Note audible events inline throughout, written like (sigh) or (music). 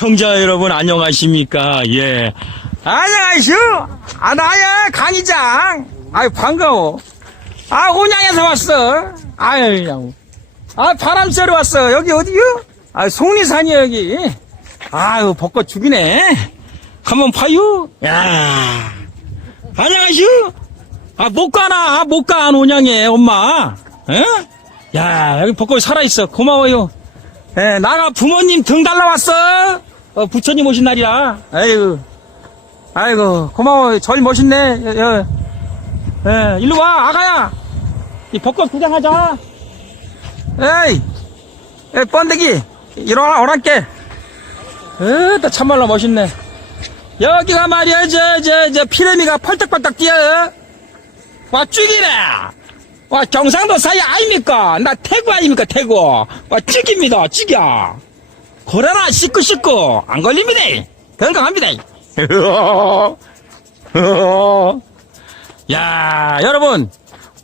시청자 여러분 안녕하십니까? 예. 안녕하시오. 아 나야 강의장. 아유 반가워. 아 온양에서 왔어. 아유. 아 바람 쐬러 왔어. 여기 어디요? 아 송리산이 여기. 아유 벚꽃 죽이네. 한번 봐요. 야. 안녕하시오. 아 못 가나 못 가. 온양에 엄마. 에? 야 여기 벚꽃 살아 있어. 고마워요. 예, 나가 부모님 등 달라왔어. 어, 부처님 오신 날이라. 아이고, 아이고, 고마워. 절 멋있네. 예, 예. 예, 일로 와, 아가야. 이 벚꽃 구경하자. 에이, 에 번데기. 와, 오란께. 으, 또 참말로 멋있네. 여기가 말이야, 저, 저, 저, 피레미가 펄떡펄떡 뛰어. 와, 쭉이네. 와, 경상도 사이 아닙니까? 나 태구 아닙니까, 태구? 와, 찍입니다, 찍이 야. 코로나 씻고 씻고, 안 걸립니다. 건강합니다. (laughs) 야, 여러분.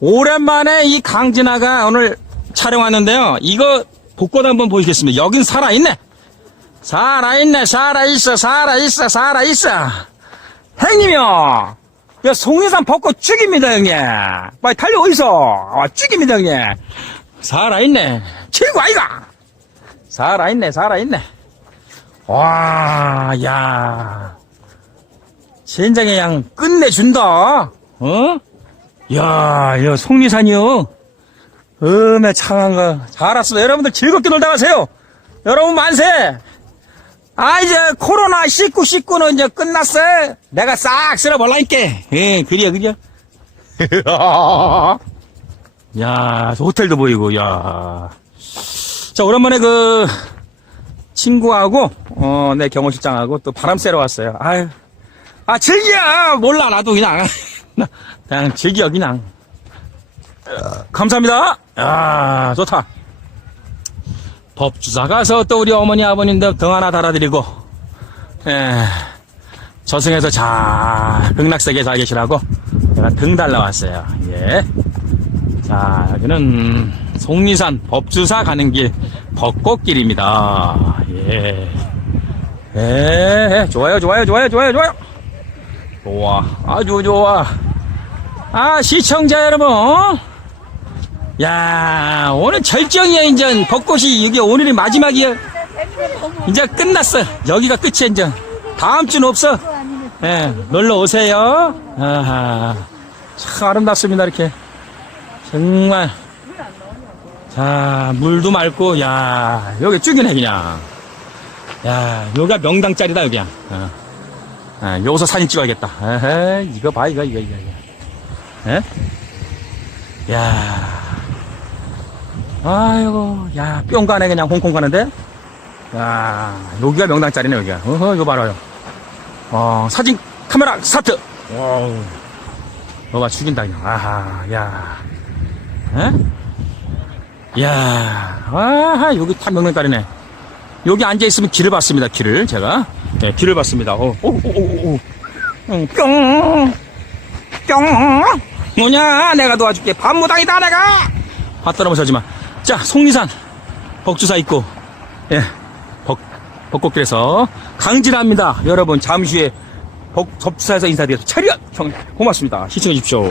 오랜만에 이 강진아가 오늘 촬영 왔는데요. 이거 벚꽃 한번 보시겠습니다. 여긴 살아있네. 살아있네, 살아있어, 살아있어, 살아있어. 형님이요. 야, 송리산 벚꽃 죽입니다, 형님. 빨리 달려, 어디서? 아, 죽입니다, 형님. 살아있네. 최고 아이가! 살아있네, 살아있네. 와, 야. 진작에 그냥 끝내준다. 어? 야, 야, 송리산이요. 음에 창한 거. 잘 왔습니다. 여러분들 즐겁게 놀다 가세요. 여러분 만세! 아, 이제 코로나 19, 19는 이제 끝났어. 내가 싹 쓸어볼라니까. 예, 그려, 그려. (laughs) 야, 저 호텔도 보이고, 야. 자, 오랜만에 그, 친구하고, 어, 내 경호실장하고 또 바람 쐬러 왔어요. 아유. 아, 즐겨! 몰라, 나도 그냥. (laughs) 나, 그냥 즐겨, 그냥. 어, 감사합니다. 야, 좋다. 법주사 가서 또 우리 어머니 아버님들 등 하나 달아드리고 예, 저승에서 잘 극락세계 잘 계시라고 제가 등 달라왔어요 예. 자 여기는 송리산 법주사 가는 길 벚꽃길입니다. 예. 예, 좋아요 좋아요 좋아요 좋아요 좋아요. 좋아. 아주 좋아. 아 시청자 여러분 야 오늘 절정이야 이제 벚꽃이 이게 오늘이 마지막이야. 이제 끝났어. 여기가 끝이야 이제. 다음 주는 없어. 예 놀러 오세요. 아하. 참 아름답습니다 이렇게 정말 자 물도 맑고 야 여기 쭉이네 그냥 야 여기가 명당 자리다 여기야 어. 아, 여기서 사진 찍어야겠다 에헤, 이거 봐 이거 이거 이거 예? 야 아이고, 야, 뿅 가네, 그냥 홍콩 가는데? 야, 여기가 명당짜리네, 여기가. 어허, 이거 봐라요. 어, 사진, 카메라, 스타트! 와우. 너가 죽인다, 그냥. 아하, 야. 에? 야, 아하, 여기 다 명당짜리네. 여기 앉아 있으면 길을 봤습니다, 길을, 제가. 네, 길을 봤습니다. 어, 오, 오, 오, 오. 응, 뿅! 뿅! 뭐냐, 내가 도와줄게. 반무당이다, 내가! 받들어 보서지 마. 자, 송리산 벅주사 있고, 예, 벚, 벚꽃길에서 강진합니다. 여러분, 잠시 후에 벅, 접주사에서 인사드려서 차렷! 형, 고맙습니다. 시청해 주십시오.